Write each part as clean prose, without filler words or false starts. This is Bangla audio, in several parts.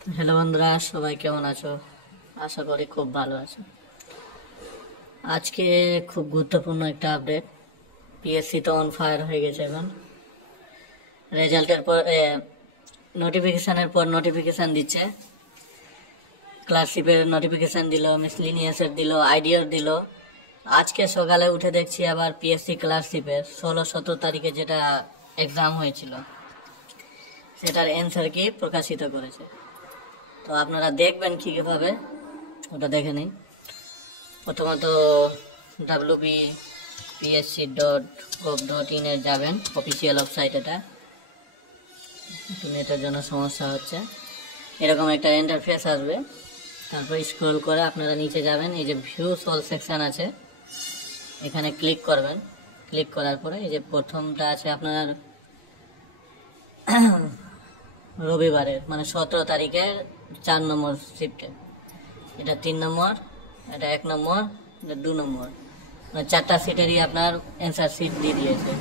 হ্যালো বন্ধুরা, সবাই কেমন আছো? আশা করি খুব ভালো আছো। আজকে খুব গুরুত্বপূর্ণ একটা আপডেট। পিএসসি তো অন ফায়ার হয়ে গেছে এখন। রেজাল্টের পর নোটিফিকেশানের পর নোটিফিকেশান দিচ্ছে। ক্লাসশিপের নোটিফিকেশান দিল, মিসলিনিয়াসের দিল, আইডিয়ার দিল। আজকে সকালে উঠে দেখছি আবার পিএসসি ক্লাসশিপের 16-17 তারিখে যেটা এক্সাম হয়েছিল সেটার অ্যান্সার কি প্রকাশিত করেছে। তো আপনারা দেখবেন কীভাবে, ওটা দেখে নিন। প্রথমত wpsc.gov.in এ যাবেন, অফিসিয়াল ওয়েবসাইট। এটা একটু নেটের জন্য সমস্যা হচ্ছে। এরকম একটা ইন্টারফেস আসবে, তারপর স্ক্রল করে আপনারা নিচে যাবেন। এই যে ভিউ অল সেকশন আছে, এখানে ক্লিক করবেন। ক্লিক করার পরে এই যে প্রথমটা আছে আপনার রবিবারের, মানে 17 তারিখের 4 নম্বর শিফটে। এটা 3 নম্বর, এটা 1 নম্বর, এটা 2 নম্বর, মানে 4টা সিটেরই আপনার অ্যান্সার শিট দিয়ে দিয়েছে।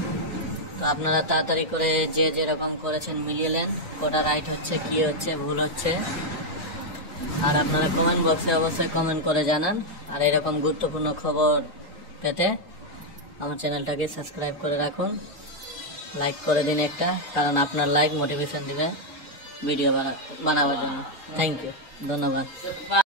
তো আপনারা তাড়াতাড়ি করে যে যেরকম করেছেন মিলিয়ে নেন, কোটা রাইট হচ্ছে, কি হচ্ছে, ভুল হচ্ছে। আর আপনারা কমেন্ট বক্সে অবশ্যই কমেন্ট করে জানান। আর এরকম গুরুত্বপূর্ণ খবর পেতে আমার চ্যানেলটাকে সাবস্ক্রাইব করে রাখুন, লাইক করে দিন একটা, কারণ আপনার লাইক মোটিভেশন দিবে ভিডিও বানাবার জন্য। থ্যাংক ইউ, ধন্যবাদ।